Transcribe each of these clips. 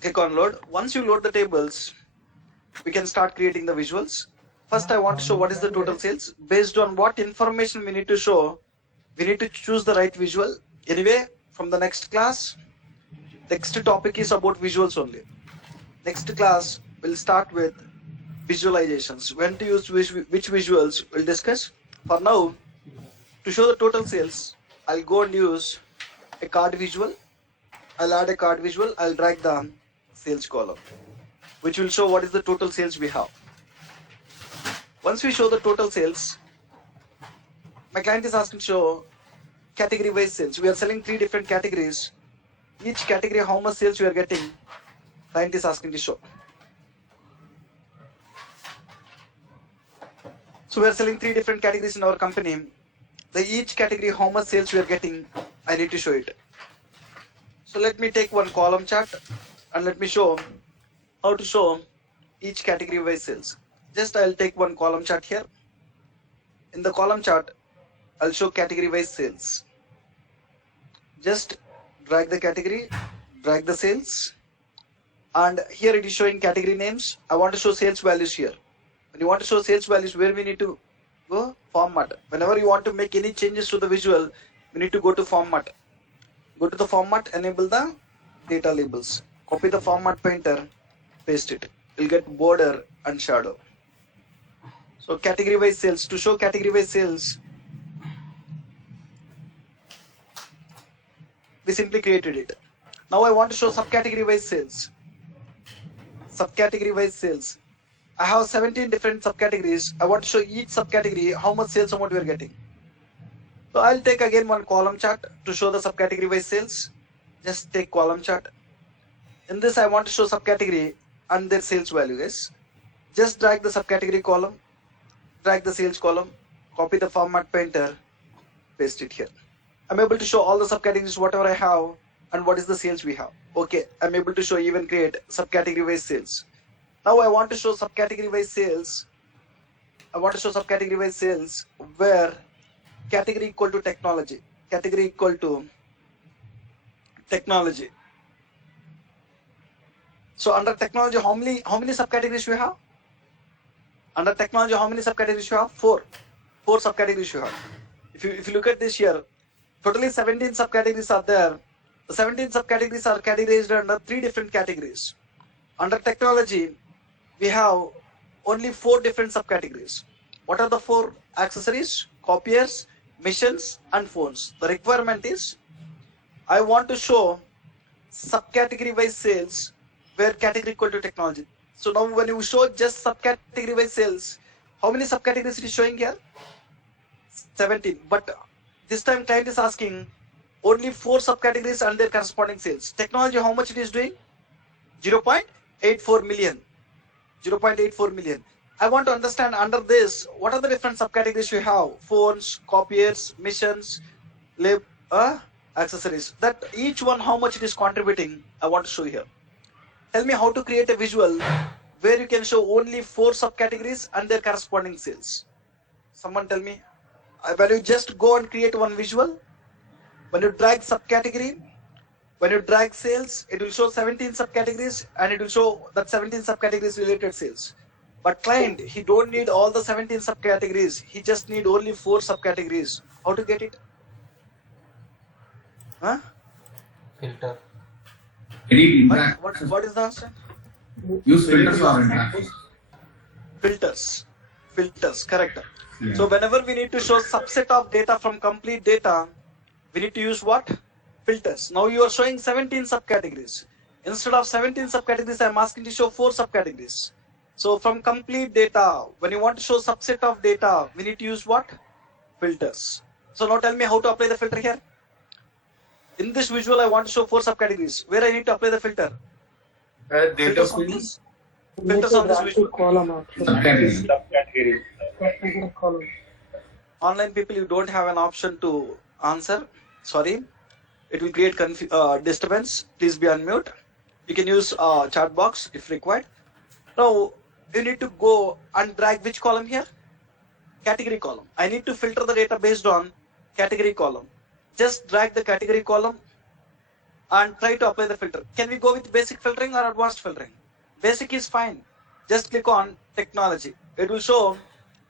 Click on load. Once you load the tables, we can start creating the visuals. First, I want to show what is the total sales. Based on what information we need to show, we need to choose the right visual. Anyway, from the next class, next topic is about visuals only. Next class, we'll start with visualizations. When to use which visuals, we'll discuss. For now, to show the total sales, I'll go and use a card visual. I'll add a card visual. I'll drag the sales column, which will show what is the total sales we have. Once we show the total sales, my client is asking to show category wise sales. We are selling 3 different categories. Each category, how much sales we are getting, client is asking to show. So we are selling 3 different categories in our company. Each category, how much sales we are getting, I need to show it. So let me take one column chart and let me show how to show each category wise sales. Just I'll take one column chart here. In the column chart, I'll show category wise sales. Just drag the category, drag the sales, and here it is showing category names. I want to show sales values here. When you want to show sales values, where we need to go? Format. Whenever you want to make any changes to the visual, we need to go to format. Go to the format, enable the data labels. Copy the format painter, paste it. You'll get border and shadow. So category wise sales. To show category wise sales, we simply created it. Now I want to show subcategory wise sales. Subcategory wise sales. I have 17 different subcategories. I want to show each subcategory how much sales amount we are getting. So I'll take again one column chart to show the subcategory wise sales. Just take column chart. In this I want to show subcategory and their sales value, guys. Just drag the subcategory column, drag the sales column, copy the format painter, paste it here. I'm able to show all the subcategories whatever I have and what is the sales we have. Okay, I'm able to show even create subcategory wise sales. Now I want to show subcategory wise sales. I want to show subcategory wise sales where category equal to technology. Category equal to technology. So under technology, how many subcategories we have? Under technology, how many subcategories you have? 4. 4 subcategories you have. If you look at this here, totally 17 subcategories are there. The 17 subcategories are categorized under 3 different categories. Under technology, we have only 4 different subcategories. What are the 4? Accessories, copiers, missions, and phones. The requirement is, I want to show subcategory wise sales where category equal to technology. So now when you show just subcategory wise sales, how many subcategories it is showing here? 17. But this time client is asking only 4 subcategories and their corresponding sales. Technology, how much it is doing? 0.84 million. 0.84 million. I want to understand under this, what are the different subcategories we have? Phones, copiers, missions, accessories. That each one, how much it is contributing, I want to show here. Tell me how to create a visual where you can show only 4 subcategories and their corresponding sales. Someone tell me. When you just go and create one visual, when you drag subcategory, when you drag sales, it will show 17 subcategories and it will show that 17 subcategories related sales. But client, he don't need all the 17 subcategories. He just need only 4 subcategories. How to get it? Huh? Filter. What is the answer? Use filters or interactions. Filters, correct. Yeah. So whenever we need to show subset of data from complete data, we need to use what? Filters. Now you are showing 17 subcategories. Instead of 17 subcategories, I am asking to show 4 subcategories. So from complete data, when you want to show subset of data, we need to use what? Filters. So now tell me how to apply the filter here. In this visual, I want to show 4 subcategories. Where I need to apply the filter? Data filters on this visual. Subcategory. Online people, you don't have an option to answer. Sorry. It will create disturbance. Please be unmute. You can use chat box if required. Now, you need to go and drag which column here? Category column. I need to filter the data based on category column. Just drag the category column and try to apply the filter. Can we go with basic filtering or advanced filtering? Basic is fine. Just click on technology. It will show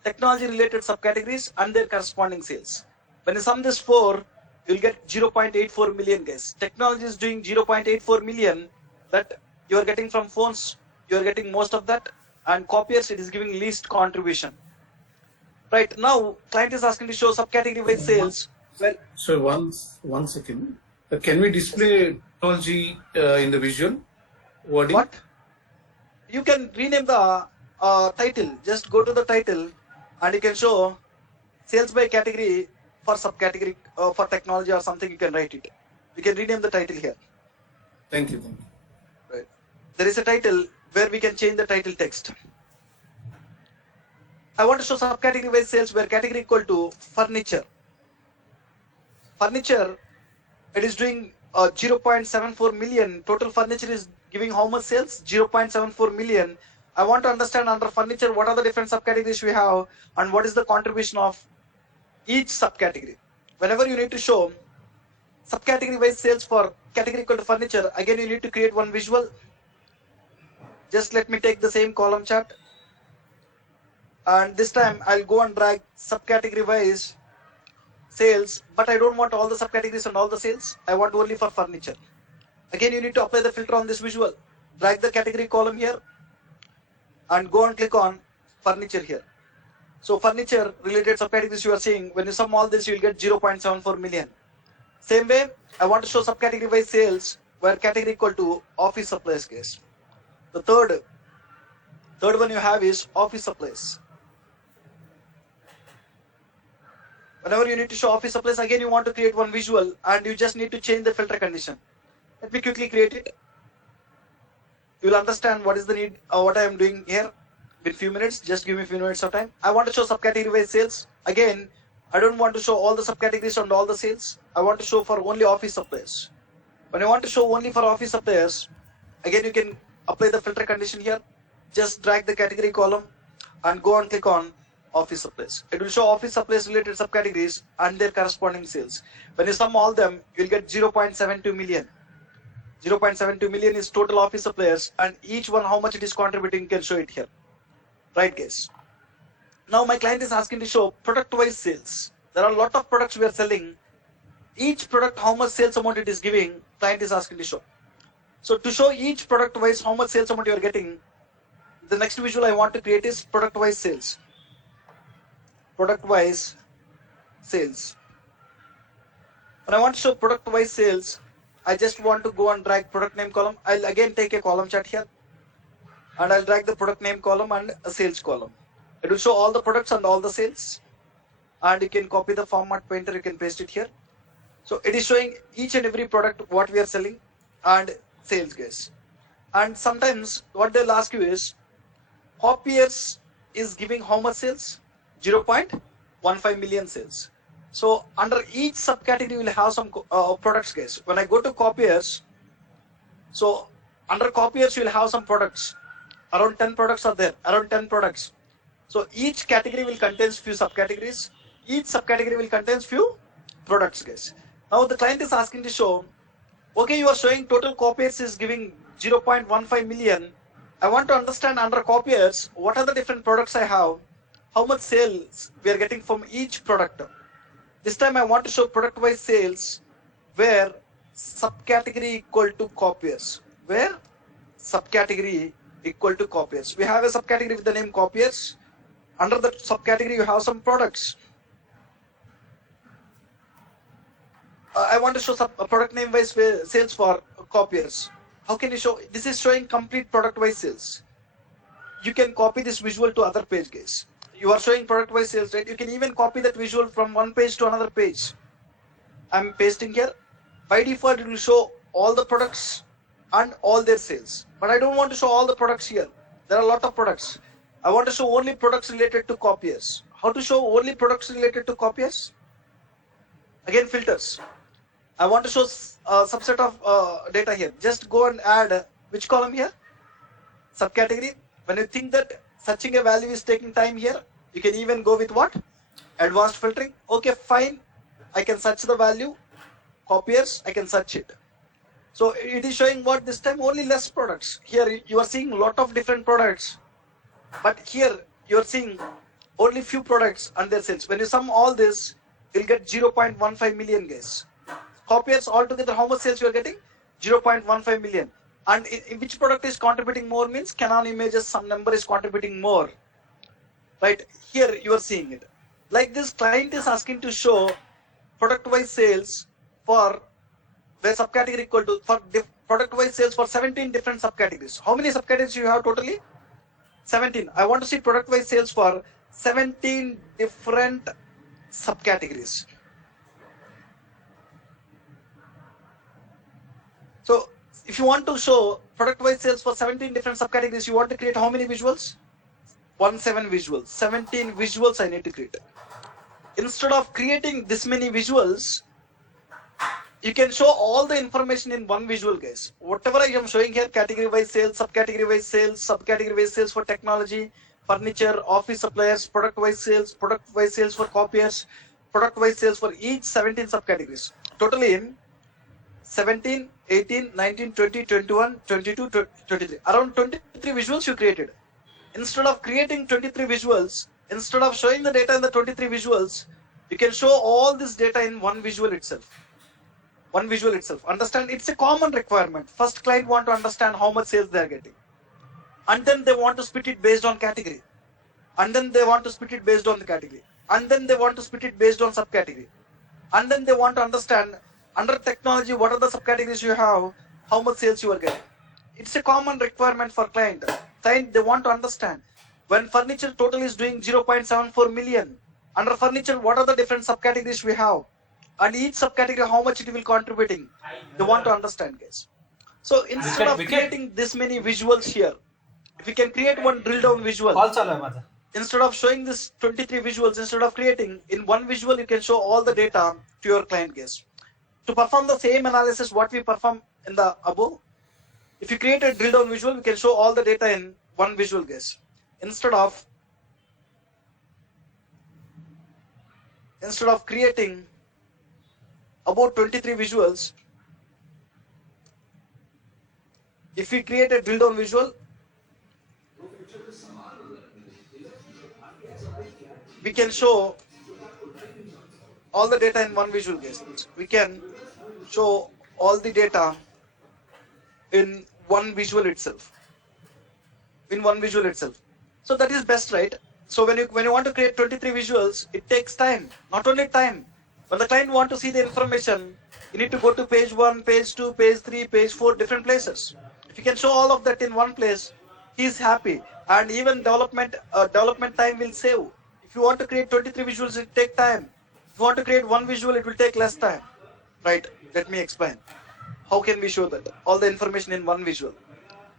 technology related subcategories and their corresponding sales. When you sum this 4, you'll get 0.84 million guys. Technology is doing 0.84 million. That you are getting from phones, you are getting most of that, and copiers it is giving least contribution. Right now, client is asking to show subcategory wise sales. Well, So one second. Can we display technology in the visual wording? what? You can rename the title. Just go to the title and you can show sales by category for subcategory for technology or something. You can write it. You can rename the title here. Thank you. Thank you. Right. There is a title where we can change the title text. I want to show subcategory wise sales where category equal to furniture. Furniture, it is doing 0.74 million. Total furniture is giving how much sales? 0.74 million. I want to understand under furniture what are the different subcategories we have and what is the contribution of each subcategory. Whenever you need to show subcategory wise sales for category equal to furniture, again you need to create one visual. Just let me take the same column chart, and this time I'll go and drag subcategory wise sales, but I don't want all the subcategories and all the sales. I want only for furniture. Again, you need to apply the filter on this visual. Drag the category column here and go and click on furniture here. So furniture related subcategories you are seeing, when you sum all this, you will get 0.74 million. Same way, I want to show subcategory wise sales where category equal to office supplies case. The third one you have is office supplies. Whenever you need to show office supplies, again you want to create one visual and you just need to change the filter condition. Let me quickly create it. You will understand what is the need, what I am doing here in few minutes. Just give me a few minutes of time. I want to show subcategory wise sales. Again, I don't want to show all the subcategories and all the sales. I want to show for only office supplies. When I want to show only for office supplies, again you can apply the filter condition here. Just drag the category column and go and click on office supplies. It will show office supplies related subcategories and their corresponding sales. When you sum all them, you'll get 0.72 million. 0.72 million is total office suppliers, and each one how much it is contributing, you can show it here. Right guys. Now my client is asking to show product wise sales. There are a lot of products we are selling. Each product how much sales amount it is giving, client is asking to show. So to show each product wise how much sales amount you are getting, the next visual I want to create is product wise sales. Product wise sales. When I want to show product wise sales, I just want to go and drag product name column. I'll again take a column chart here and I'll drag the product name column and a sales column. It will show all the products and all the sales, and you can copy the format pointer, you can paste it here. So it is showing each and every product what we are selling and sales guys. And sometimes what they'll ask you is copiers is giving how much sales? 0.15 million sales. So under each subcategory we will have some products guys. When I go to copiers, so under copiers you will have some products. Around 10 products are there, around 10 products. So each category will contain few subcategories. Each subcategory will contain few products guys. Now the client is asking to show, okay, you are showing total copiers is giving 0.15 million. I want to understand under copiers, what are the different products I have, how much sales we are getting from each product. This time I want to show product wise sales where subcategory equal to copiers. Where subcategory equal to copiers. We have a subcategory with the name copiers. Under the subcategory you have some products. I want to show product name wise sales for copiers. How can you show? This is showing complete product wise sales. You can copy this visual to other page guys. You are showing product wise sales, right? You can even copy that visual from one page to another page. I'm pasting here. By default it will show all the products and all their sales. But I don't want to show all the products here. There are a lot of products. I want to show only products related to copiers. How to show only products related to copiers? Again, filters. I want to show a subset of data here. Just go and add which column here? Subcategory. When you think that searching a value is taking time here, you can even go with what? Advanced filtering. Okay, fine. I can search the value. Copiers, I can search it. So it is showing what this time only less products. Here you are seeing a lot of different products, but here you are seeing only few products and their sales. When you sum all this, you'll get 0.15 million guys. Copiers altogether, how much sales you are getting? 0.15 million. And in which product is contributing more means Canon images, some number is contributing more. Right here you are seeing it. Like this client is asking to show product wise sales for where subcategory equal to for product wise sales for 17 different subcategories. How many subcategories you have totally? 17. I want to see product wise sales for 17 different subcategories. So if you want to show product wise sales for 17 different subcategories, you want to create how many visuals? 17 visuals. 17 visuals I need to create. Instead of creating this many visuals, you can show all the information in one visual, guys. Whatever I am showing here, category wise sales, subcategory wise sales, subcategory wise sales for technology, furniture, office suppliers, product wise sales for copiers, product wise sales for each 17 subcategories. Totally in 17, 18, 19, 20, 21, 22, 23. Around 23 visuals you created. Instead of creating 23 visuals, instead of showing the data in the 23 visuals, you can show all this data in one visual itself. One visual itself. Understand? It's a common requirement. First, client want to understand how much sales they are getting. And then they want to split it based on category. And then they want to split it based on the category. And then they want to split it based on subcategory. And then they want to understand under technology, what are the subcategories you have, how much sales you are getting. It's a common requirement for client. Client, they want to understand. When furniture total is doing 0.74 million, under furniture, what are the different subcategories we have? And each subcategory, how much it will contributing. They want to understand, guys. So instead of creating this many visuals here, if you can create one drill down visual, instead of showing this 23 visuals, instead of creating in one visual, you can show all the data to your client, guys. To perform the same analysis what we perform in the above, if you create a drill down visual, we can show all the data in one visual, guys. Instead of creating about 23 visuals, if we create a drill down visual, we can show all the data in one visual, guys. We can show all the data in one visual itself. So that is best, right? So when you want to create 23 visuals, it takes time. Not only time. When the client want to see the information, you need to go to page 1, page 2, page 3, page 4, different places. If you can show all of that in one place, he is happy. And even development time will save. If you want to create 23 visuals, it take time. If you want to create one visual, it will take less time. Right? Let me explain. How can we show that? All the information in one visual.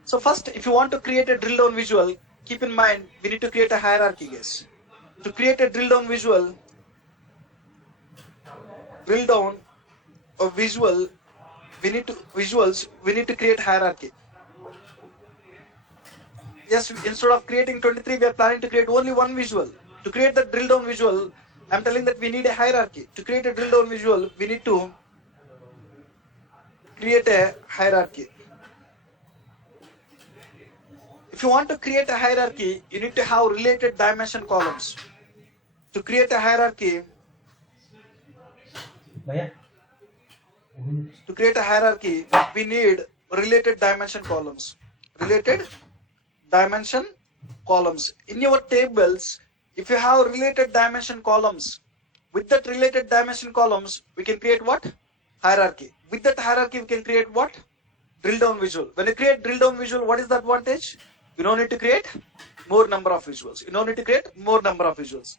So first, if you want to create a drill down visual, keep in mind, we need to create a hierarchy, guys. To create a drill down visual, we need to create hierarchy. Yes, instead of creating 23, we are planning to create only one visual. To create the drill down visual, I'm telling that we need a hierarchy. To create a drill down visual, we need to create a hierarchy. If you want to create a hierarchy, you need to have related dimension columns. To create a hierarchy, we need related dimension columns. Related dimension columns. In your tables, if you have related dimension columns, with that related dimension columns, we can create what? Hierarchy. With that hierarchy, we can create what? Drill down visual. When you create drill down visual, what is the advantage? You don't need to create more number of visuals.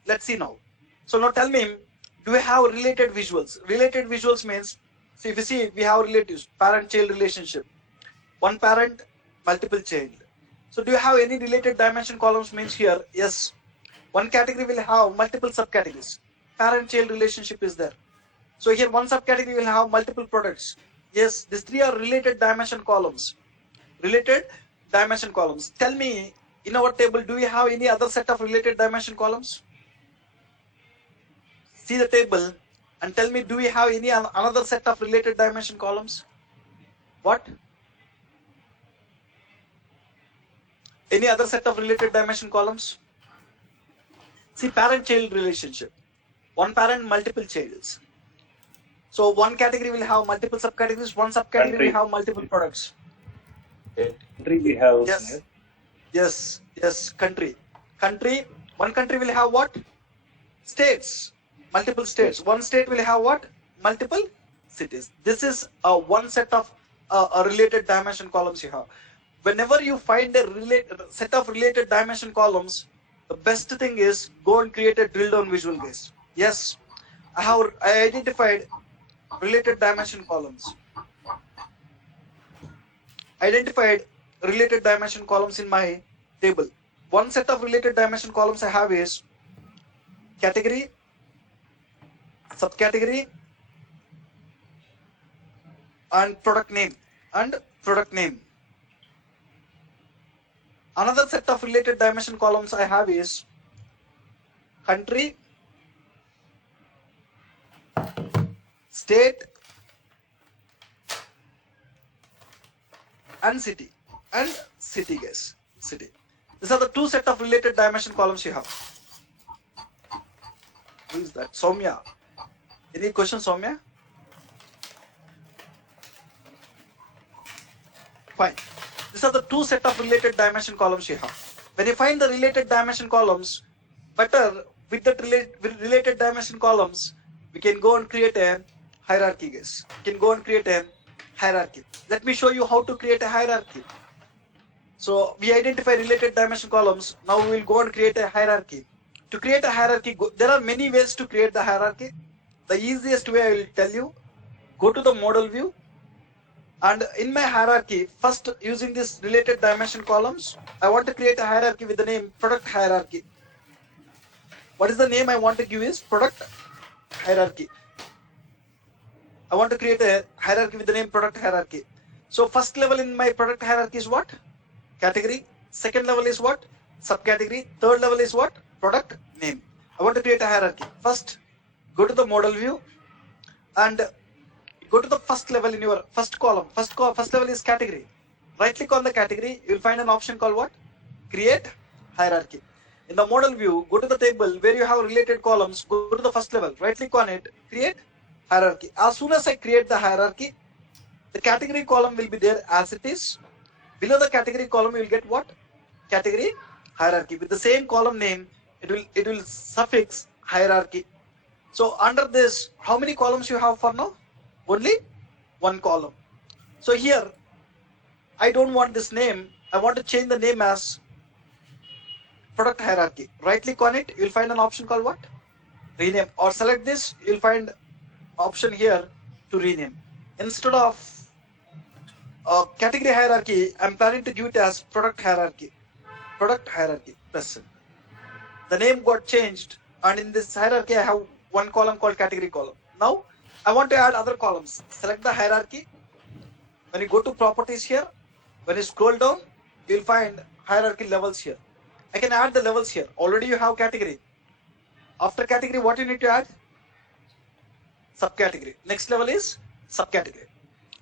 Let's see now. So now tell me, do we have related visuals? Related visuals means, so if you see, we have relatives, parent-child relationship. One parent, multiple child. So do you have any related dimension columns means here? Yes. One category will have multiple subcategories. Parent-child relationship is there. So here one subcategory will have multiple products. Yes, these three are related dimension columns. Related dimension columns. Tell me, in our table, do we have any other set of related dimension columns? See the table and tell me, do we have any another set of related dimension columns? What? Any other set of related dimension columns? See, parent-child relationship. One parent, multiple childs. So one category will have multiple subcategories. One subcategory Country. will have multiple products. Country we have. Yes. Country. One country will have what? States. Multiple states. Yes. One state will have what? Multiple cities. This is one set of a related dimension columns you have. Whenever you find a set of related dimension columns, the best thing is go and create a drill down visual, guys. Yes, I identified related dimension columns. Identified related dimension columns in my table. One set of related dimension columns I have is category, subcategory, and product name. Another set of related dimension columns I have is country, state, and city. Guys. City. These are the two set of related dimension columns you have. Who is that? Soumya. Any questions, Soumya? Fine. These are the two set of related dimension columns you have. When you find the related dimension columns, better with the related dimension columns, we can go and create a hierarchy, guys. We can go and create a hierarchy. Let me show you how to create a hierarchy. So we identify related dimension columns. Now we will go and create a hierarchy. To create a hierarchy, there are many ways to create the hierarchy. The easiest way I will tell you, go to the model view. And in my hierarchy, first using this related dimension columns, I want to create a hierarchy with the name product hierarchy. What is the name I want to give is product hierarchy. I want to create a hierarchy with the name product hierarchy. So first level in my product hierarchy is what? Category. Second level is what? Subcategory. Third level is what? Product name. I want to create a hierarchy. First, go to the model view and go to the first level in your first column. First level is category. Right click on the category. You will find an option called what? Create hierarchy. In the model view, go to the table where you have related columns. Go to the first level. Right click on it. Create hierarchy. As soon as I create the hierarchy, the category column will be there as it is. Below the category column, you will get what? Category hierarchy. With the same column name, it will suffix hierarchy. So under this, how many columns you have for now? Only one column. So here, I don't want this name. I want to change the name as product hierarchy. Right click on it. You'll find an option called what? Rename. Or select this. You'll find option here to rename. Instead of category hierarchy, I'm planning to give it as product hierarchy. Product hierarchy. Press it. The name got changed, and in this hierarchy, I have one column called category column. Now, I want to add other columns. Select the hierarchy. When you go to properties here, when you scroll down, you'll find hierarchy levels here. I can add the levels here. Already you have category. After category, what you need to add? Subcategory. Next level is subcategory.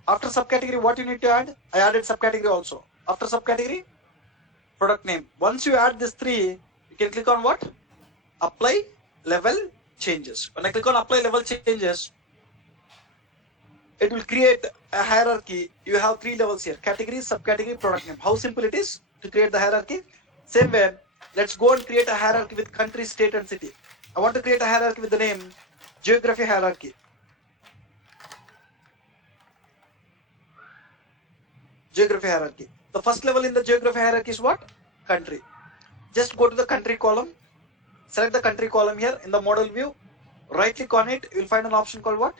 After subcategory, what you need to add? I added subcategory also. After subcategory, product name. Once you add these three, you can click on what? Apply level changes. When I click on apply level changes, it will create a hierarchy. You have three levels here: category, subcategory, product name. How simple it is to create the hierarchy? Same way, let's go and create a hierarchy with country, state, and city. I want to create a hierarchy with the name geography hierarchy. Geography hierarchy. The first level in the geography hierarchy is what? Country. Just go to the country column. Select the country column here in the model view. Right click on it. You'll find an option called what?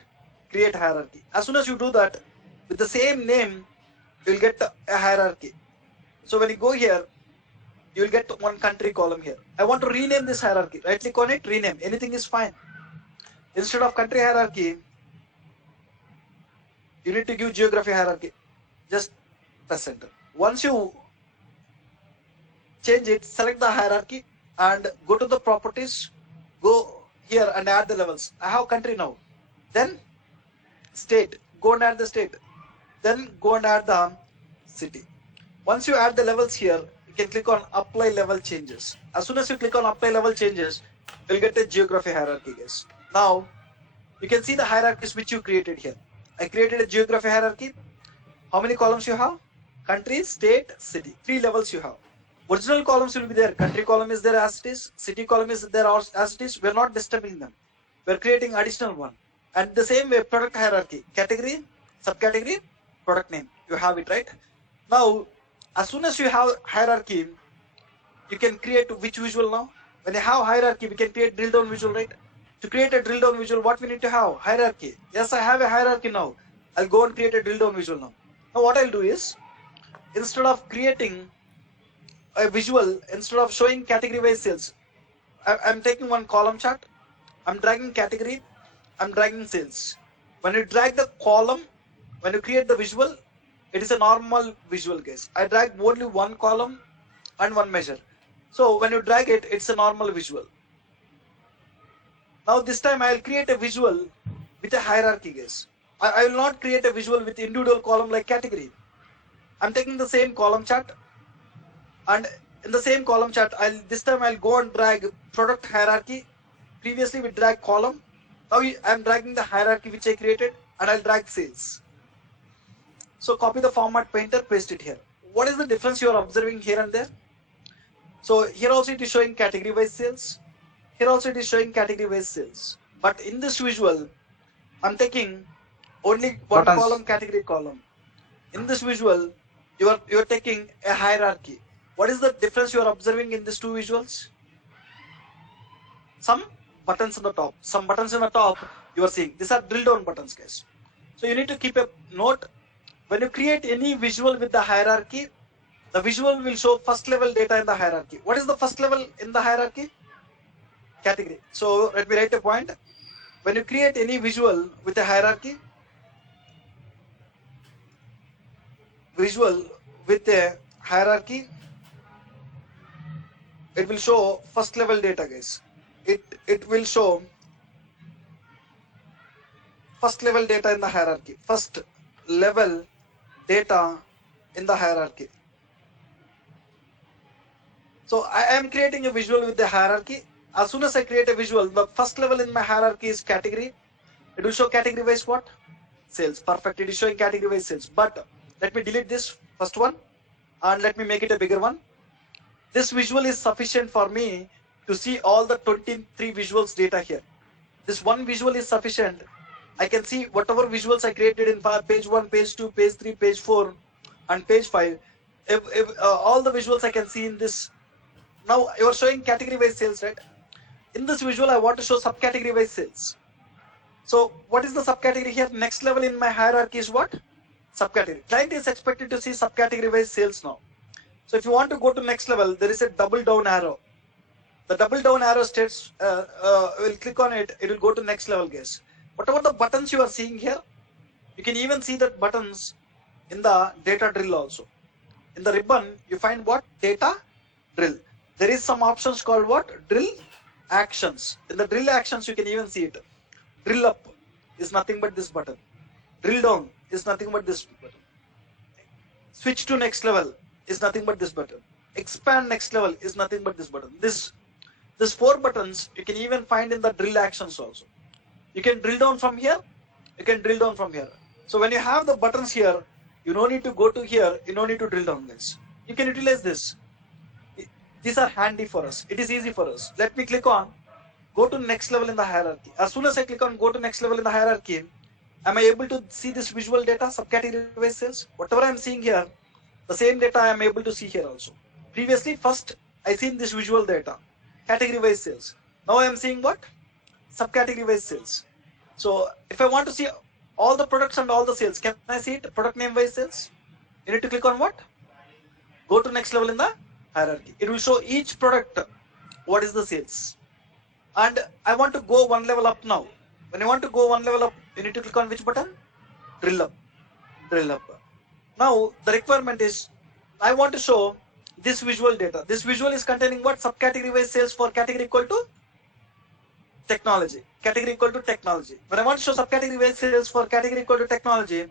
Create hierarchy. As soon as you do that, with the same name, you'll get a hierarchy. So when you go here, you'll get one country column here. I want to rename this hierarchy. Right click on it, rename. Anything is fine. Instead of country hierarchy, you need to give geography hierarchy. Just press enter. Once you change it, select the hierarchy and go to the properties. Go here and add the levels. I have country now. Then state. Go and add the state. Then go and add the city. Once you add the levels here, you can click on apply level changes. As soon as you click on apply level changes, you'll get a geography hierarchy, guys. Now, you can see the hierarchies which you created here. I created a geography hierarchy. How many columns you have? Country, state, city. 3 levels you have. Original columns will be there. Country column is there as it is. City column is there as it is. We're not disturbing them. We're creating additional one. And the same way, product hierarchy. Category, subcategory, product name. You have it, right? Now, as soon as you have hierarchy, you can create which visual now? When you have hierarchy, we can create drill down visual, right? To create a drill down visual, what we need to have? Hierarchy. Yes, I have a hierarchy now. I'll go and create a drill down visual now. Now what I'll do is, instead of creating a visual, instead of showing category wise sales, I'm taking one column chart, I'm dragging category, I'm dragging sales. When you drag the column, when you create the visual, it is a normal visual, guys. I drag only one column and one measure. So when you drag it, it's a normal visual. Now this time I'll create a visual with a hierarchy, guys. I will not create a visual with individual column like category. I'm taking the same column chart, and in the same column chart, this time I'll go and drag product hierarchy. Previously we drag column. Now I'm dragging the hierarchy which I created, and I'll drag sales. So copy the format painter, paste it here. What is the difference you are observing here and there? So here also it is showing category wise sales. Here also it is showing category wise sales. But in this visual, I'm taking only one Buttons. column, category column. In this visual, you are taking a hierarchy. What is the difference you are observing in these two visuals? Some buttons on the top. Some buttons on the top you are seeing. These are drill down buttons, guys. So you need to keep a note. When you create any visual with the hierarchy, the visual will show first level data in the hierarchy. What is the first level in the hierarchy? Category. So let me write a point. When you create any visual with a hierarchy, it will show first level data, guys. It will show first level data in the hierarchy. First level data in the hierarchy. So I am creating a visual with the hierarchy. As soon as I create a visual, the first level in my hierarchy is category. It will show category wise what? Sales. Perfect. It is showing category wise sales. But let me delete this first one and let me make it a bigger one. This visual is sufficient for me to see all the 23 visuals data here. This one visual is sufficient. I can see whatever visuals I created in page 1, page 2, page 3, page 4 and page 5. All the visuals I can see in this. Now you are showing category wise sales, right? In this visual I want to show subcategory wise sales. So what is the subcategory here? Next level in my hierarchy is what? Subcategory. Client is expected to see subcategory wise sales now. So if you want to go to next level, there is a double down arrow. The double down arrow states, we'll click on it, it will go to next level, guys. Whatever the buttons you are seeing here, you can even see that buttons in the data drill also. In the ribbon, you find what? Data drill. There is some options called what? Drill actions. In the drill actions, you can even see it. Drill up is nothing but this button. Drill down is nothing but this button. Switch to next level is nothing but this button. Expand next level is nothing but this button. This 4 buttons you can even find in the drill actions also. You can drill down from here, you can drill down from here. So when you have the buttons here, you don't need to go to here, you don't need to drill down, guys. You can utilize this. These are handy for us. It is easy for us. Let me click on go to next level in the hierarchy. As soon as I click on go to next level in the hierarchy, am I able to see this visual data, subcategory wise sales? Whatever I am seeing here, the same data I am able to see here also. Previously, first I seen this visual data, category wise sales. Now I am seeing what? Subcategory wise sales. So if I want to see all the products and all the sales, can I see it? Product name wise sales. You need to click on what? Go to next level in the hierarchy. It will show each product what is the sales. And I want to go one level up now. When you want to go one level up, you need to click on which button? Drill up. Drill up. Now the requirement is I want to show this visual data. This visual is containing what? Subcategory wise sales for category equal to technology. Category equal to technology. When I want to show subcategory wise sales for category equal to technology,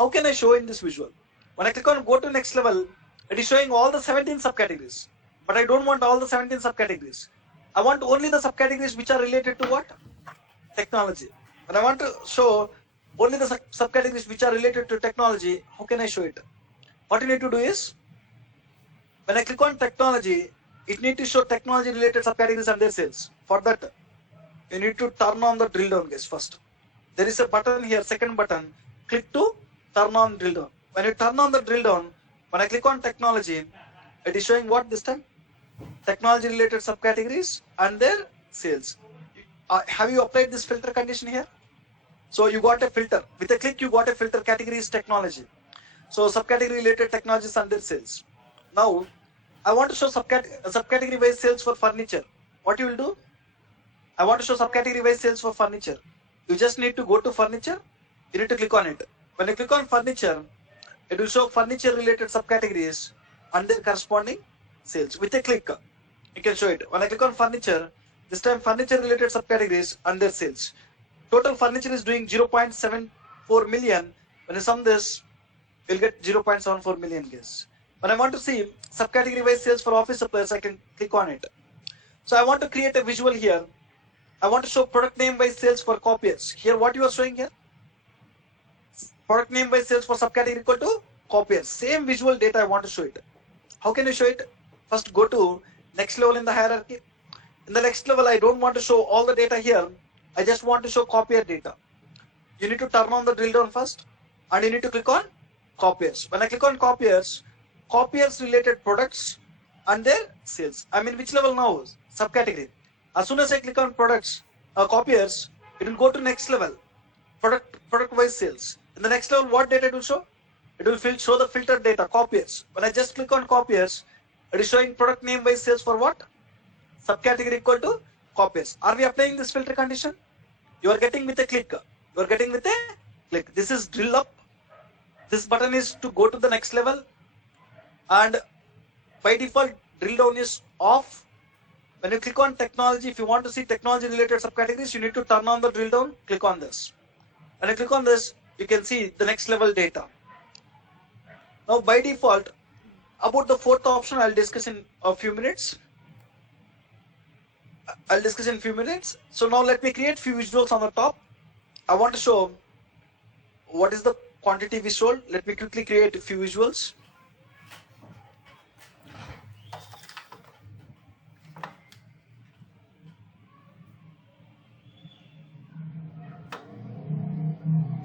How can I show in this visual? When I click on go to next level, it is showing all the 17 subcategories. But I don't want all the 17 subcategories. I want only the subcategories which are related to what? Technology. When I want to show only the subcategories which are related to technology, how can I show it? What you need to do is, when I click on technology, it needs to show technology related subcategories and their sales. For that, you need to turn on the drill down guys first. There is a button here, second button. Click to turn on drill down. When you turn on the drill down, when I click on technology, it is showing what this time? Technology related subcategories and their sales. Have you applied this filter condition here? So you got a filter. With a click, you got a filter category is technology. So subcategory related technologies and their sales. Now, I want to show subcategory wise sales for furniture. What you will do? I want to show subcategory wise sales for furniture. You just need to go to furniture. You need to click on it. When you click on furniture, it will show furniture related subcategories and their corresponding sales. With a click, you can show it. When I click on furniture, this time furniture related subcategories and their sales. Total furniture is doing 0.74 million. When you sum this, you'll get 0.74 million guess. When I want to see subcategory wise sales for office supplies, I can click on it. So I want to create a visual here. I want to show product name wise sales for copiers. Here what you are showing here? Product name wise sales for subcategory equal to copiers. Same visual data I want to show it. How can you show it? First go to next level in the hierarchy. In the next level, I don't want to show all the data here. I just want to show copier data. You need to turn on the drill down first and you need to click on copiers. When I click on copiers related products and their sales. I'm in which level now? Subcategory. As soon as I click on products, copiers, it will go to next level. Product wise sales. In the next level, what data it will show? It will show the filtered data, copiers. When I just click on copiers, it is showing product name wise sales for what? Subcategory equal to copiers. Are we applying this filter condition? You are getting with a click. You are getting with a click. This is drill up. This button is to go to the next level. And by default, drill down is off. When you click on technology, if you want to see technology related subcategories, you need to turn on the drill down, click on this. When you click on this, you can see the next level data. Now by default, about the fourth option, I'll discuss in a few minutes. So now let me create few visuals on the top. I want to show what is the quantity we sold. Let me quickly create a few visuals.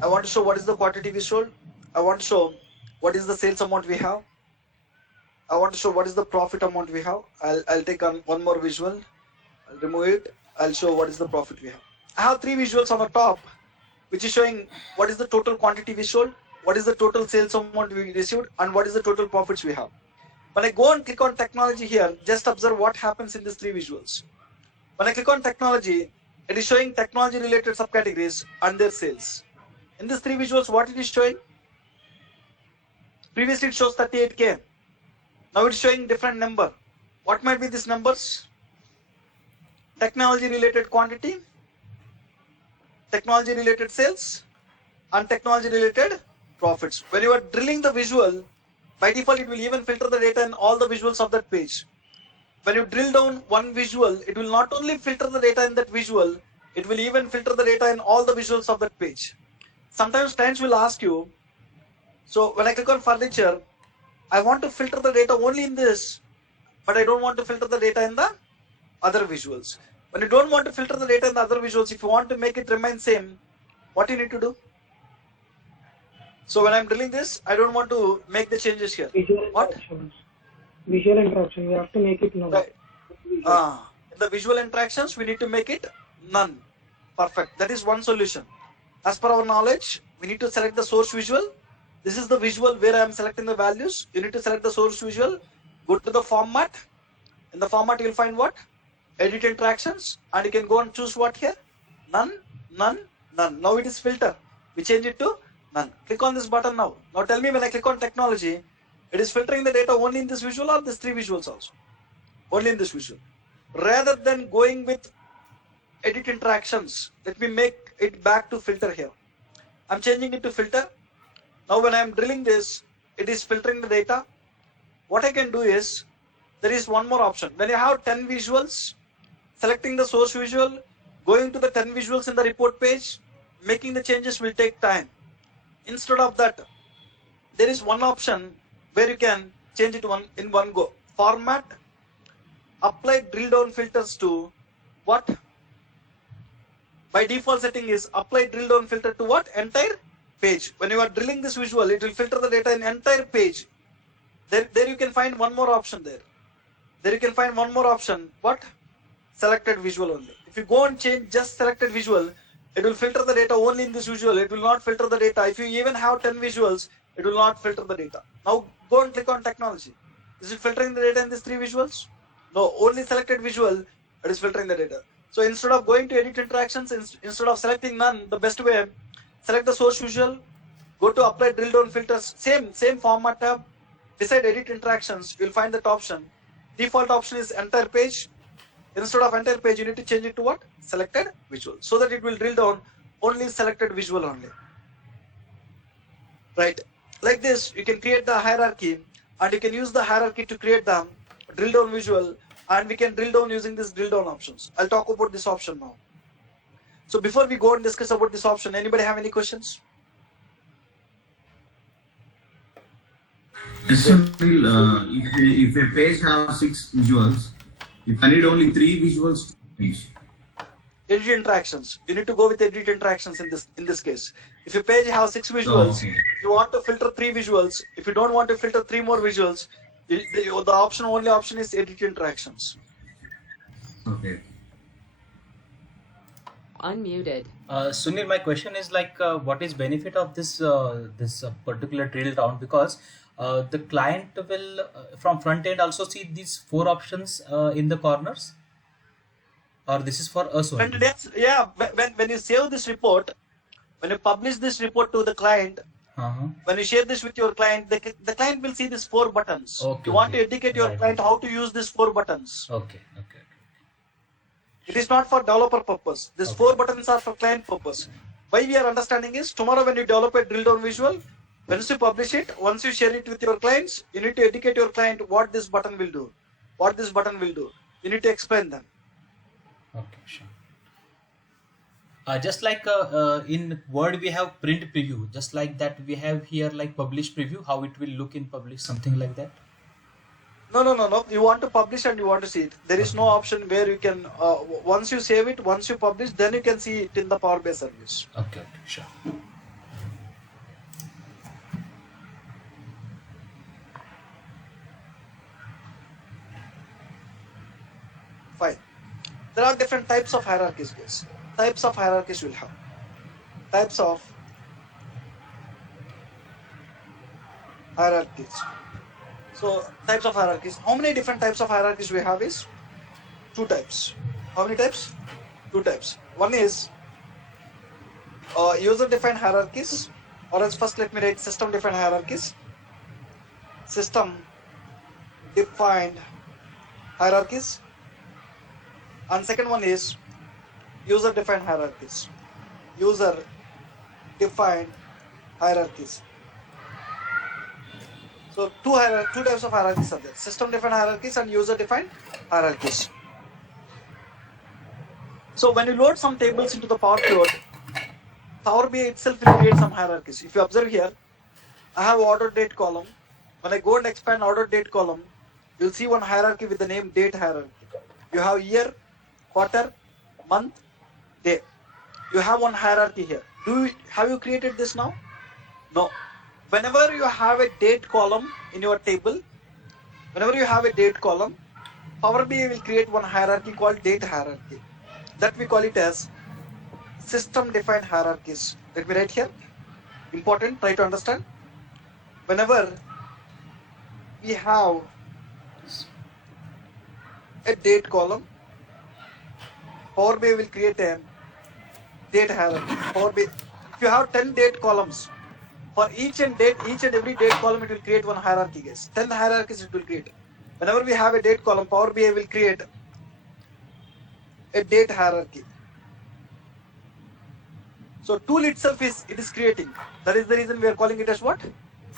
I want to show what is the quantity we sold. I want to show what is the sales amount we have. I want to show what is the profit amount we have. I'll take on one more visual. I'll remove it. I'll show what is the profit we have. I have three visuals on the top, which is showing what is the total quantity we sold, what is the total sales amount we received, and what is the total profits we have. When I go and click on technology here, just observe what happens in these three visuals. When I click on technology, it is showing technology related subcategories and their sales. In these three visuals, what it is showing? Previously it shows 38K. Now it's showing different number. What might be these numbers? Technology related quantity, technology related sales, and technology related profits. When you are drilling the visual, by default it will even filter the data in all the visuals of that page. When you drill down one visual, it will not only filter the data in that visual, it will even filter the data in all the visuals of that page. Sometimes clients will ask you, so when I click on furniture, I want to filter the data only in this, but I don't want to filter the data in the other visuals. When you don't want to filter the data in the other visuals, if you want to make it remain same, what you need to do? So when I'm drilling this, I don't want to make the changes here. Visual interaction, we have to make it none. Right. In the visual interactions, we need to make it none. Perfect. That is one solution. As per our knowledge, we need to select the source visual. This is the visual where I am selecting the values. You need to select the source visual. Go to the format. In the format, you will find what? Edit interactions. And you can go and choose what here? None, none, none. Now it is filter. We change it to none. Click on this button now. Now tell me when I click on technology, it is filtering the data only in this visual or these three visuals also? Only in this visual. Rather than going with edit interactions, let me make it back to filter here. I'm changing it to filter. Now when I am drilling this, it is filtering the data. What I can do is, there is one more option. When you have 10 visuals, selecting the source visual, going to the 10 visuals in the report page, making the changes will take time. Instead of that, there is one option where you can change it in one go. Format, apply drill down filters to what? By default setting is apply drill down filter to what? Entire page. When you are drilling this visual, it will filter the data in entire page. There you can find one more option there. There you can find one more option. What? Selected visual only. If you go and change just selected visual, it will filter the data only in this visual. It will not filter the data. If you even have 10 visuals, it will not filter the data. Now go and click on technology. Is it filtering the data in these 3 visuals? No, only selected visual, it is filtering the data. So instead of going to edit interactions, instead of selecting none, the best way, select the source visual, go to apply drill down filters, same format tab, decide edit interactions, you will find that option. Default option is entire page. Instead of entire page, you need to change it to what? Selected visual, so that it will drill down only selected visual only. Right, like this, you can create the hierarchy, and you can use the hierarchy to create the drill down visual, and we can drill down using this drill down options. I'll talk about this option now. So before we go and discuss about this option, anybody have any questions? Yes, sir. If a page has 6 visuals, if I need only 3 visuals to page. Edit interactions. You need to go with edit interactions in this case. If your page has 6 visuals, you want to filter 3 visuals. If you don't want to filter 3 more visuals, the only option is edit interactions. Okay. Unmuted. Sunil, my question is like, what is benefit of this particular drill down? Because the client will from front end also see these 4 options in the corners, or this is for us only? When you save this report, when you publish this report to the client, when you share this with your client, the client will see these 4 buttons. Okay, you want okay. to educate your Right. client how to use these 4 buttons. Okay. It is not for developer purpose. These Okay. 4 buttons are for client purpose. Why we are understanding is, tomorrow when you develop a drill down visual, once you publish it, once you share it with your clients, you need to educate your client what this button will do. What this button will do. You need to explain them. Okay, sure. Just like in Word we have print preview, just like that we have here like publish preview, how it will look in publish, something like that. No. You want to publish and you want to see it. There is no option where you can, once you save it, once you publish, then you can see it in the Power BI service. Okay, sure. Fine. There are different types of hierarchies, guys. Types of hierarchies will have. Types of hierarchies. So, types of hierarchies. How many different types of hierarchies we have is 2 types. How many types? 2 types. One is user-defined hierarchies, or else first let me write system-defined hierarchies. System-defined hierarchies. And second one is user-defined hierarchies. User-defined hierarchies. So two types of hierarchies are there: system-defined hierarchies and user-defined hierarchies. So when you load some tables into the Power BI itself will create some hierarchies. If you observe here, I have order date column. When I go and expand order date column, you'll see one hierarchy with the name date hierarchy. You have year, quarter, month, day. You have one hierarchy here. Have you created this now? No. Whenever you have a date column in your table, Power BI will create one hierarchy called date hierarchy. That we call it as system-defined hierarchies. Let me write here. Important, try to understand. Whenever we have a date column, Power BI will create a date hierarchy. If you have 10 date columns, for each and every date column, it will create one hierarchy, guys. 10 hierarchies it will create. Whenever we have a date column, Power BI will create a date hierarchy. So tool itself it is creating. That is the reason we are calling it as what?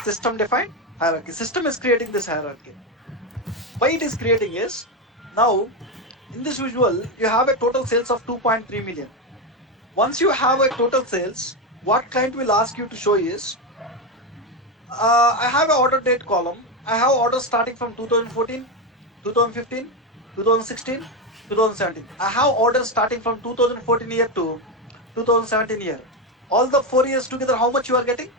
System defined hierarchy. System is creating this hierarchy. Why it is creating is, now in this visual you have a total sales of 2.3 million. Once you have a total sales, what client will ask you to show is, I have an order date column. I have orders starting from 2014, 2015, 2016, 2017. I have orders starting from 2014 year to 2017 year. All the 4 years together, how much you are getting?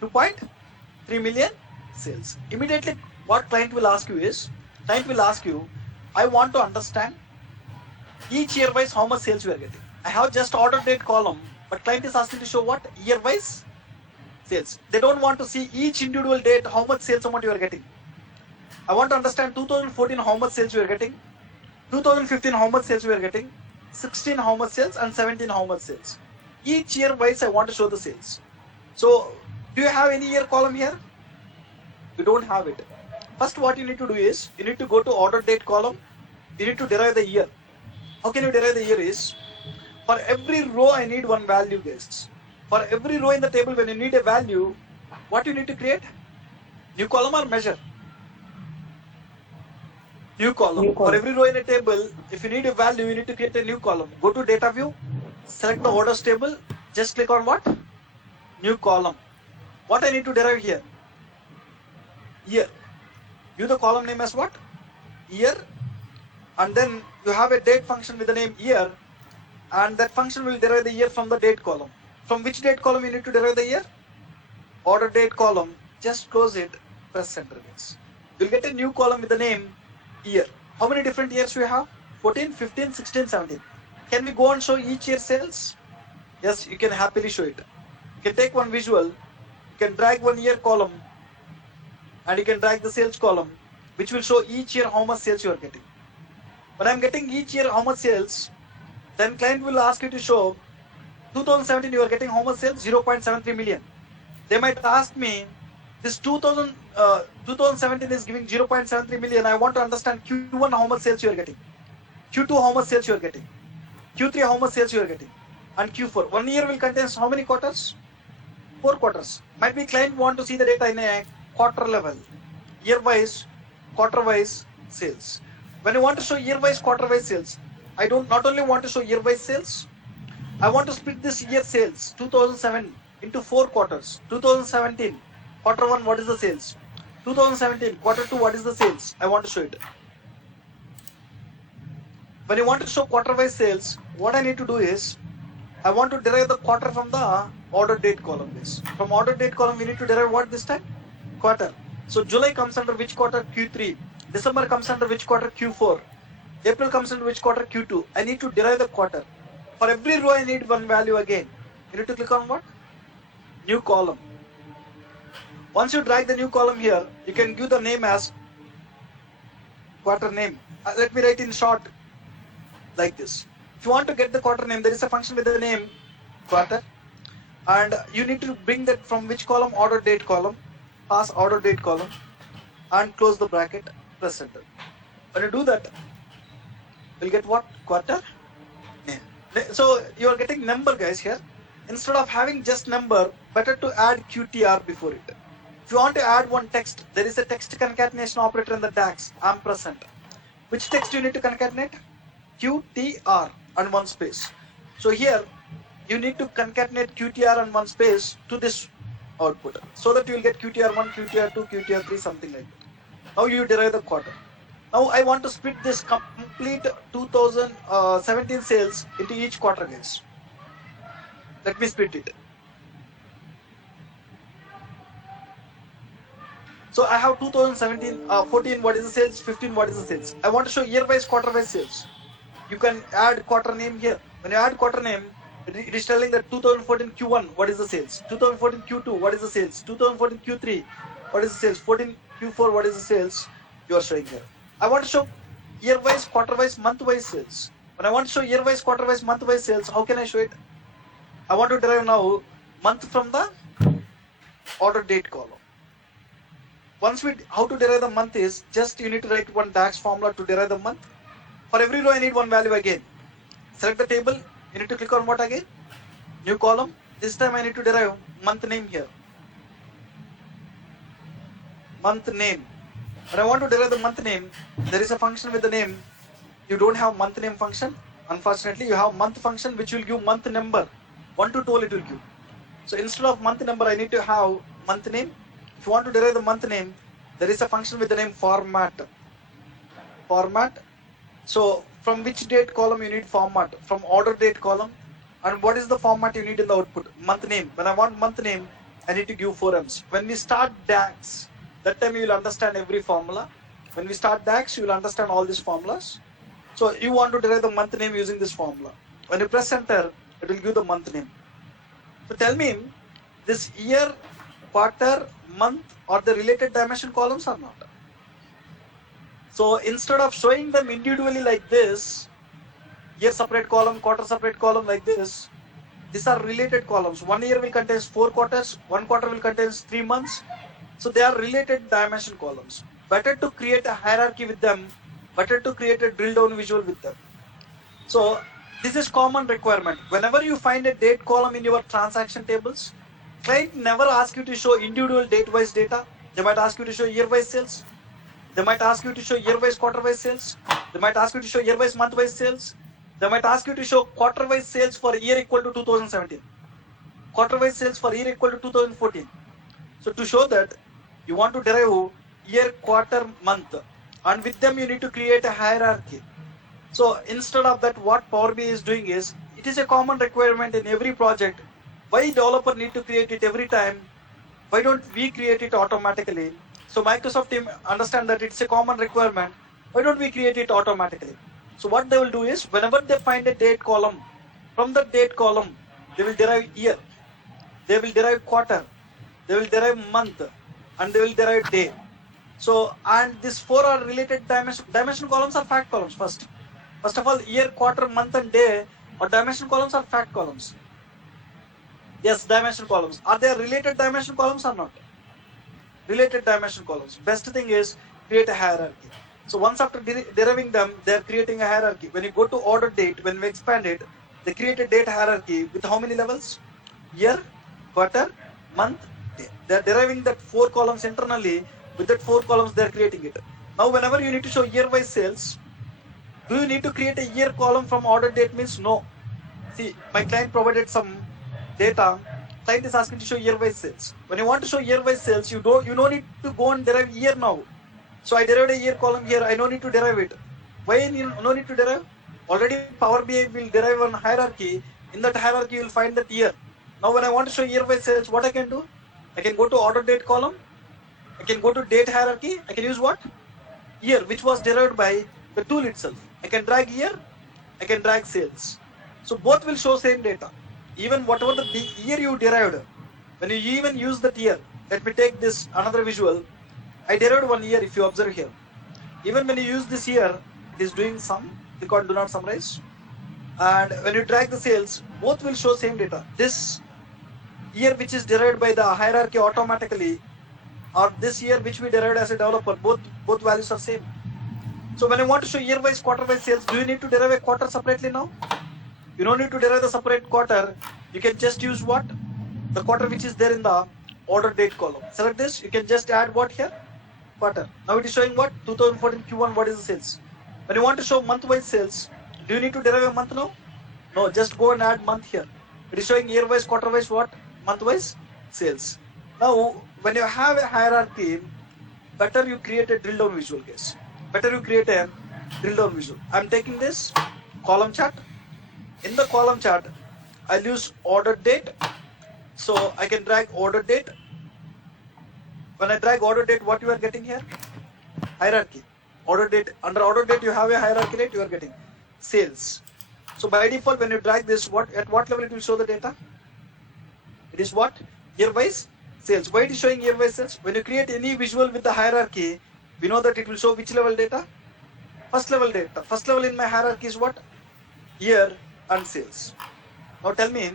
2.3 million sales. Immediately what client will ask you is, client will ask you, I want to understand each year wise how much sales you are getting. I have just order date column, but client is asking to show what? Year wise sales. They don't want to see each individual date how much sales amount you are getting. I want to understand 2014 how much sales you are getting, 2015 how much sales you are getting, 16 how much sales, and 17 how much sales. Each year wise I want to show the sales. So do you have any year column here? You don't have it. First what you need to do is, you need to go to order date column. You need to derive the year. How can you derive the year is, for every row I need one value, guys. For every row in the table, when you need a value, what you need to create? New column or measure? New column. For every row in a table, if you need a value, you need to create a new column. Go to data view, select the orders table, just click on what? New column. What I need to derive here? Year. Give the column name as what? Year. And then you have a date function with the name year, and that function will derive the year from the date column. From which date column you need to derive the year? Order date column. Just close it, press enter. You'll get a new column with the name year. How many different years we have? 14, 15, 16, 17. Can we go and show each year sales? Yes, you can happily show it. You can take one visual, you can drag one year column, and you can drag the sales column, which will show each year how much sales you are getting. When I'm getting each year how much sales, then client will ask you to show 2017 you are getting how much sales? 0.73 million. They might ask me, this 2017 is giving 0.73 million. I want to understand Q1 how much sales you are getting, Q2 how much sales you are getting, Q3 how much sales you are getting, and Q4. 1 year will contain how many quarters? 4 quarters. Might be client want to see the data in a quarter level, year wise, quarter wise sales. When you want to show year wise, quarter wise sales, I don't not only want to show year wise sales, I want to split this year sales 2007 into 4 quarters. 2017 quarter 1, what is the sales? 2017 quarter 2, what is the sales? I want to show it. When you want to show quarter wise sales, what I need to do is, I want to derive the quarter from the order date column. From order date column we need to derive what this time? Quarter. So July comes under which quarter? Q3. December comes under which quarter? Q4. April comes under which quarter? Q2. I need to derive the quarter. For every row I need one value again. You need to click on what? New column. Once you drag the new column here, you can give the name as quarter name. Let me write in short like this. If you want to get the quarter name, there is a function with the name quarter, and you need to bring that from which column? Order date column. Pass order date column and close the bracket, press enter. When you do that, you'll get what? Quarter name. So you are getting number, guys, here. Instead of having just number, better to add QTR before it. If you want to add one text, there is a text concatenation operator in the DAX, ampersand. Which text you need to concatenate? QTR and one space. So here you need to concatenate QTR and one space to this output, so that you will get QTR1, QTR2, QTR3, something like that. Now you derive the quarter. Now I want to split this complete 2017 sales into each quarter, guys. Let me split it. So I have 2017, 14, what is the sales? 15, what is the sales? I want to show year wise, quarter wise sales. You can add quarter name here. When you add quarter name, it is telling that 2014 Q1, what is the sales? 2014 Q2, what is the sales? 2014 Q3, what is the sales? 14 Q4, what is the sales? You are showing here. I want to show year wise, quarter wise, month wise sales. When I want to show year wise, quarter wise, month wise sales, how can I show it? I want to derive now month from the order date column. Once how to derive the month is, just you need to write one DAX formula to derive the month. For every row I need one value again. Select the table, you need to click on what again? New column. This time I need to derive month name here. Month name. When I want to derive the month name, there is a function with the name. You don't have month name function. Unfortunately, you have month function which will give month number. 1 to 12 it will give. So instead of month number, I need to have month name. If you want to derive the month name, there is a function with the name format. Format. So from which date column you need format? From order date column. And what is the format you need in the output? Month name. When I want month name, I need to give 4 M's. When we start DAX, that time you will understand every formula. When we start DAX, you will understand all these formulas. So you want to derive the month name using this formula. When you press enter, it will give the month name. So tell me, this year, quarter, month are the related dimension columns or not? So instead of showing them individually like this, year separate column, quarter separate column like this, these are related columns. 1 year will contain 4 quarters, 1 quarter will contain 3 months. So they are related dimension columns. Better to create a hierarchy with them, better to create a drill down visual with them. So this is common requirement. Whenever you find a date column in your transaction tables, client never ask you to show individual date-wise data. They might ask you to show year-wise sales. They might ask you to show year-wise, quarter-wise sales. They might ask you to show year-wise, month-wise sales. They might ask you to show quarter-wise sales for year equal to 2017. Quarter-wise sales for year equal to 2014. So to show that, you want to derive year, quarter, month. And with them you need to create a hierarchy. So instead of that, what Power BI is doing is, it is a common requirement in every project. Why developer need to create it every time? Why don't we create it automatically? So Microsoft team understand that it's a common requirement. Why don't we create it automatically? So what they will do is, whenever they find a date column, from the date column, they will derive year, they will derive quarter, they will derive month, and they will derive day. So, and these 4 are related dimension columns are fact columns first. First of all, year, quarter, month, and day or dimension columns are fact columns. Yes, dimension columns. Are they related dimension columns or not? Related dimension columns. Best thing is create a hierarchy. So once after deriving them, they are creating a hierarchy. When you go to order date, when we expand it, they create a date hierarchy with how many levels? Year, quarter, month, day. They are deriving that 4 columns internally. With that 4 columns, they are creating it. Now, whenever you need to show year-wise sales, do you need to create a year column from order date? Means no. See, my client provided some data. Client is asking to show year-wise sales. When you want to show year-wise sales, you don't need to go and derive year now. So I derived a year column here. I don't need to derive it. Why no need to derive? Already Power BI will derive one hierarchy. In that hierarchy, you will find that year. Now, when I want to show year-wise sales, what I can do? I can go to order date column. I can go to date hierarchy. I can use what? Year, which was derived by the tool itself. I can drag year. I can drag sales. So both will show same data. Even whatever the year you derived, when you even use that year, let me take this another visual. I derived 1 year if you observe here. Even when you use this year, it is doing sum. Click on do not summarize. And when you drag the sales, both will show same data. This year which is derived by the hierarchy automatically, or this year which we derived as a developer, both values are same. So when you want to show year-wise, quarter-wise sales, do you need to derive a quarter separately now? You don't need to derive the separate quarter. You can just use what? The quarter which is there in the order date column. Select this. You can just add what here? Quarter. Now it is showing what? 2014 Q1. What is the sales? When you want to show month-wise sales, do you need to derive a month now? No. Just go and add month here. It is showing year-wise, quarter-wise what? Month-wise sales. Now, when you have a hierarchy, better you create a drill down visual case. Better you create a drill down visual. I'm taking this column chart. In the column chart, I'll use order date. So I can drag order date. When I drag order date, what you are getting here? Hierarchy. Order date. Under order date, you have a hierarchy date. You are getting sales. So by default, when you drag this, at what level it will show the data? It is what? Year-wise sales. Why it is showing year-wise sales? When you create any visual with the hierarchy, we know that it will show which level data? First level data. First level in my hierarchy is what? Year and sales. Now tell me,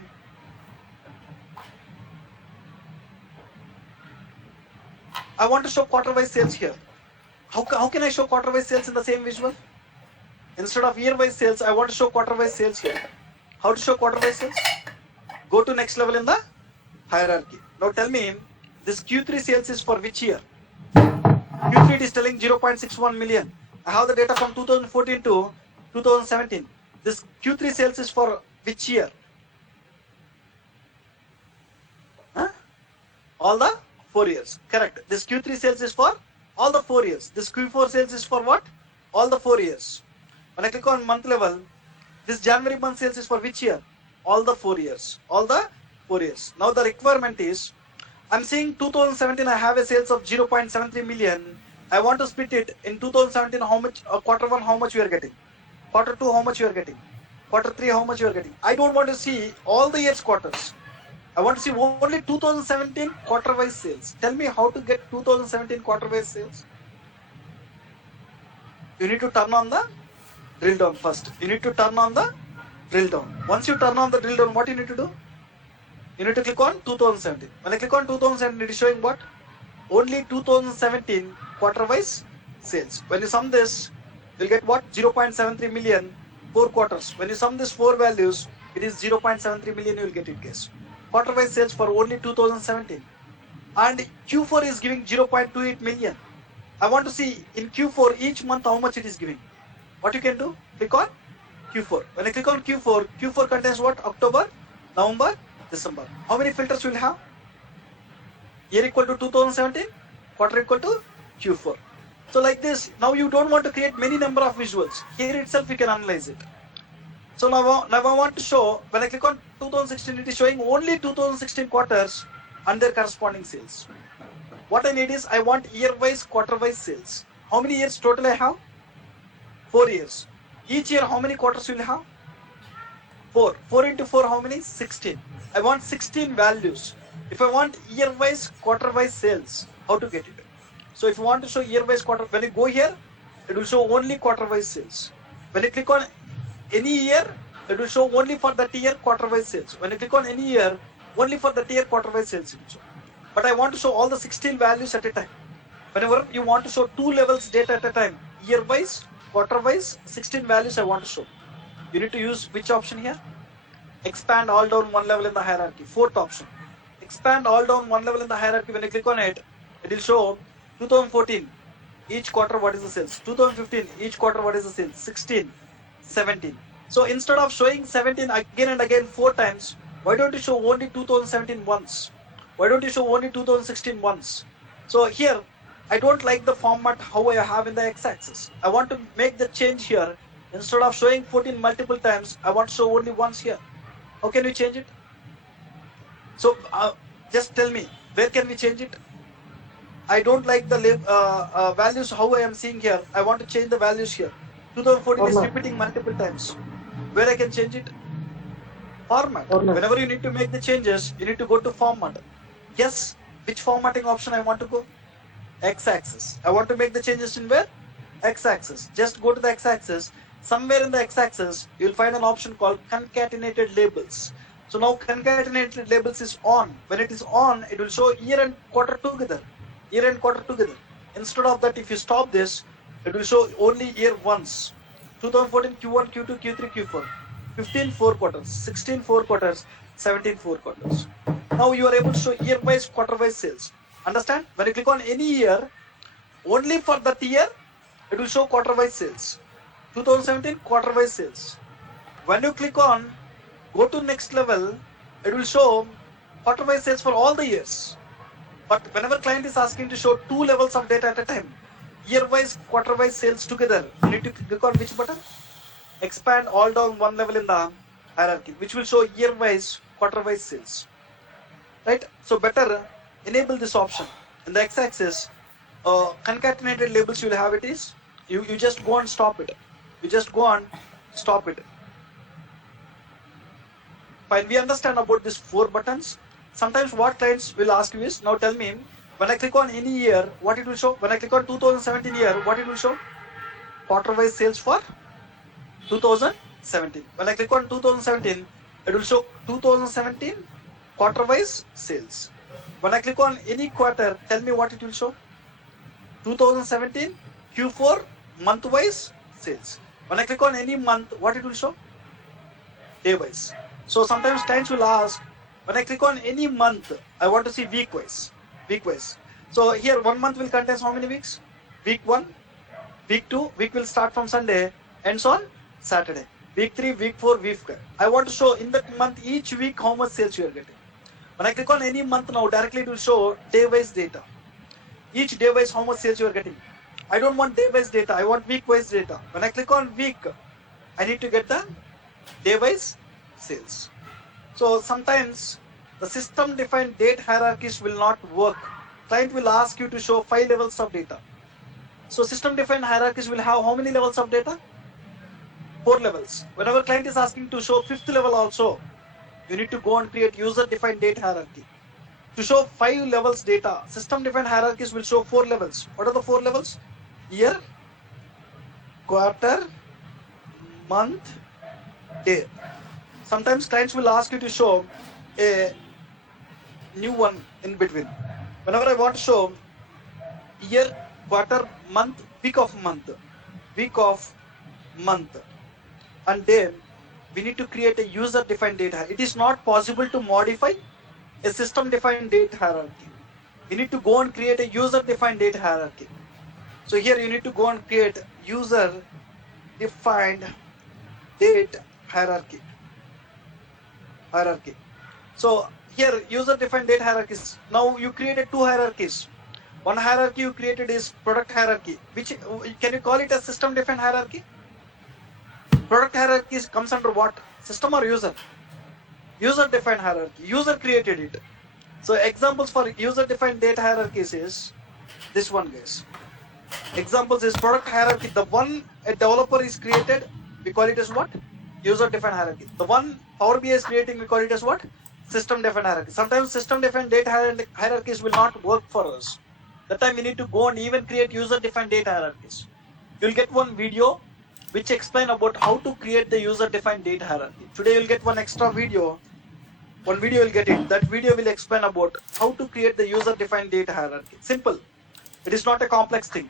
I want to show quarter-wise sales here. How can I show quarter-wise sales in the same visual? Instead of year-wise sales, I want to show quarter-wise sales here. How to show quarter-wise sales? Go to next level in the hierarchy. Now tell me, this Q3 sales is for which year? Q3 it is telling 0.61 million. I have the data from 2014 to 2017. This Q3 sales is for which year? Huh? All the 4 years. Correct. This Q3 sales is for all the 4 years. This Q4 sales is for what? All the 4 years. When I click on month level, this January month sales is for which year? All the 4 years. All the 4 years. Now the requirement is, I'm seeing 2017 I have a sales of 0.73 million. I want to split it in 2017 how much, quarter 1 how much we are getting, quarter 2 how much you are getting, quarter 3 how much you are getting. I don't want to see all the years quarters. I want to see only 2017 quarter wise sales. Tell me how to get 2017 quarter wise sales. You need to turn on the drill down first. You need to turn on the drill down. Once you turn on the drill down, what you need to do? You need to click on 2017. When I click on 2017, it is showing what? Only 2017 quarter wise sales. When you sum this, you'll get what? 0.73 million, 4 quarters. When you sum these 4 values, it is 0.73 million you will get in case. Quarter wise sales for only 2017. And Q4 is giving 0.28 million. I want to see in Q4 each month how much it is giving. What you can do? Click on Q4. When I click on Q4, Q4 contains what? October, November, December. How many filters will have? Year equal to 2017, quarter equal to Q4. So like this, now you don't want to create many number of visuals. Here itself you can analyze it. So now I want to show, when I click on 2016, it is showing only 2016 quarters and their corresponding sales. What I need is, I want year-wise, quarter-wise sales. How many years total I have? 4 years. Each year how many quarters will you have? 4. 4 into 4 how many? 16. I want 16 values. If I want year-wise, quarter-wise sales, how to get it? So if you want to show year-wise, quarter, when you go here, it will show only quarter-wise sales. When you click on any year, it will show only for that year quarter-wise sales. When you click on any year, only for that year quarter-wise sales it will show. But I want to show all the 16 values at a time. Whenever you want to show 2 levels data at a time, year-wise, quarter-wise, 16 values I want to show. You need to use which option here? Expand all down one level in the hierarchy. 4th option. Expand all down one level in the hierarchy. When you click on it, it will show 2014, each quarter what is the sales. 2015, each quarter what is the sales. 16, 17. So instead of showing 17 again and again 4 times, why don't you show only 2017 once? Why don't you show only 2016 once? So here, I don't like the format how I have in the x-axis. I want to make the change here. Instead of showing 14 multiple times, I want to show only once here. How can we change it? So just tell me, where can we change it? I don't like the values how I am seeing here. I want to change the values here. 2014 is repeating multiple times. Where I can change it? Format. Whenever you need to make the changes, you need to go to format. Yes, which formatting option I want to go? X-axis. I want to make the changes in where? X-axis. Just go to the X-axis. Somewhere in the X-axis, you will find an option called concatenated labels. So now concatenated labels is on. When it is on, it will show year and quarter together. Year and quarter together. Instead of that, if you stop this, it will show only year once. 2014 Q1, Q2, Q3, Q4. 15 4 quarters, 16 4 quarters, 17 4 quarters. Now you are able to show year-wise, quarter-wise sales. Understand? When you click on any year, only for that year, it will show quarter-wise sales. 2017 quarter-wise sales. When you click on go to next level, it will show quarter-wise sales for all the years. But whenever client is asking to show 2 levels of data at a time, year-wise, quarter-wise sales together, you need to click on which button? Expand all down one level in the hierarchy, which will show year-wise, quarter-wise sales. Right? So better enable this option. In the x-axis, concatenated labels you will have it is, you just go and stop it. You just go and stop it. Fine, we understand about these 4 buttons. Sometimes what clients will ask you is, now tell me, when I click on any year, what it will show? When I click on 2017 year, what it will show? Quarter-wise sales for 2017. When I click on 2017, it will show 2017 quarter-wise sales. When I click on any quarter, tell me what it will show? 2017 Q4 month-wise sales. When I click on any month, what it will show? Day-wise. So sometimes clients will ask, When I click on any month, I want to see week wise. So here 1 month will contain how many weeks? Week 1, week 2, week will start from Sunday, ends on Saturday. Week 3, week 4, week 5. I want to show in that month, each week, how much sales you are getting. When I click on any month now, directly it will show day-wise data. Each day-wise, how much sales you are getting. I don't want day-wise data, I want week-wise data. When I click on week, I need to get the day-wise sales. So sometimes the system-defined date hierarchies will not work. Client will ask you to show 5 levels of data. So system-defined hierarchies will have how many levels of data? 4 levels. Whenever client is asking to show 5th level also, you need to go and create user-defined date hierarchy. To show 5 levels data, system-defined hierarchies will show 4 levels. What are the 4 levels? Year, quarter, month, day. Sometimes clients will ask you to show a new one in between. Whenever I want to show year, quarter, month, week of month, and day, we need to create a user-defined data. It is not possible to modify a system-defined date hierarchy. You need to go and create a user-defined date hierarchy. So here you need to go and create user-defined date hierarchy. So here user-defined date hierarchies. Now you created 2 hierarchies. One hierarchy you created is product hierarchy. Which can you call it a system-defined hierarchy? Product hierarchy comes under what? System or user? User-defined hierarchy. User created it. So examples for user-defined data hierarchies is this one, guys. Examples is product hierarchy. The one a developer is created, we call it as what? User-defined hierarchy. The one Power BI is creating, we call it as what? System-defined hierarchy. Sometimes system-defined data hierarchies will not work for us. That time we need to go and even create user-defined data hierarchies. You'll get one video which explain about how to create the user-defined data hierarchy. Today you'll get one extra video. One video you'll get it. That video will explain about how to create the user-defined data hierarchy. Simple. It is not a complex thing.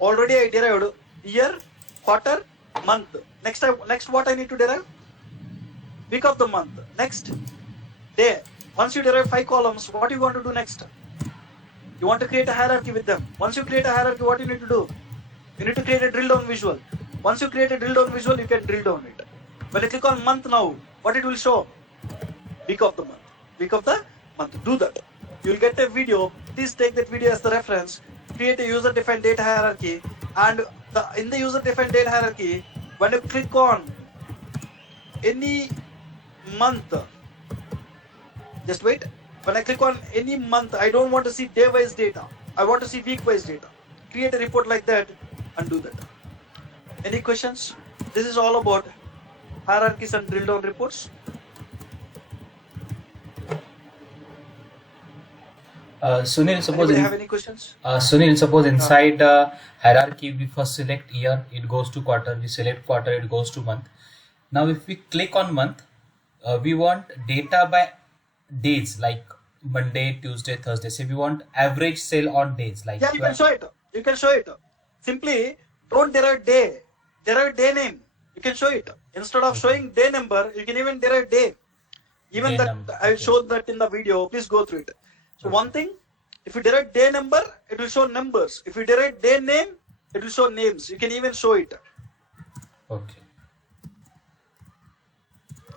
Already I derived year, quarter, month. Next what I need to derive? Week of the month. Next, day. Once you derive 5 columns, what you want to do next? You want to create a hierarchy with them. Once you create a hierarchy, what you need to do? You need to create a drill down visual. Once you create a drill down visual, you can drill down it. When you click on month now, what it will show? Week of the month. Week of the month. Do that. You will get a video. Please take that video as the reference. Create a user-defined data hierarchy. And in the user-defined data hierarchy, when you click on any month, just wait. When I click on any month, I don't want to see day-wise data. I want to see week-wise data. Create a report like that and do that. Any questions? This is all about hierarchies and drill down reports. Sunil, suppose Anybody have any questions? inside hierarchy we first select year, it goes to quarter. We select quarter, it goes to month. Now, if we click on month, we want data by days, like Monday, Tuesday, Thursday. So we want average sale on days, like Yeah, you can show it. You can show it. Simply don't derive day. Derive day name. You can show it. Instead of showing day number, you can even derive day. Even Day that number, I okay. showed that in the video. Please go through it. So one thing, if you derive day number, it will show numbers. If you derive day name, it will show names. You can even show it. Okay.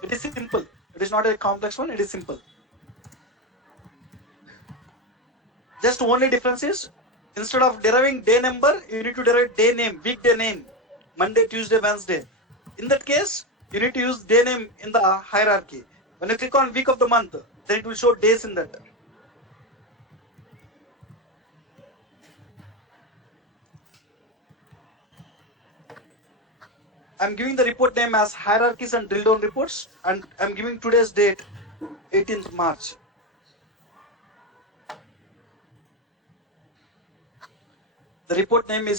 It is simple. It is not a complex one. It is simple. Just only difference is, instead of deriving day number, you need to derive day name, weekday name, Monday, Tuesday, Wednesday. In that case, you need to use day name in the hierarchy. When you click on week of the month, then it will show days in that. I'm giving the report name as hierarchies and drill down reports, and I'm giving today's date, 18th March. The report name is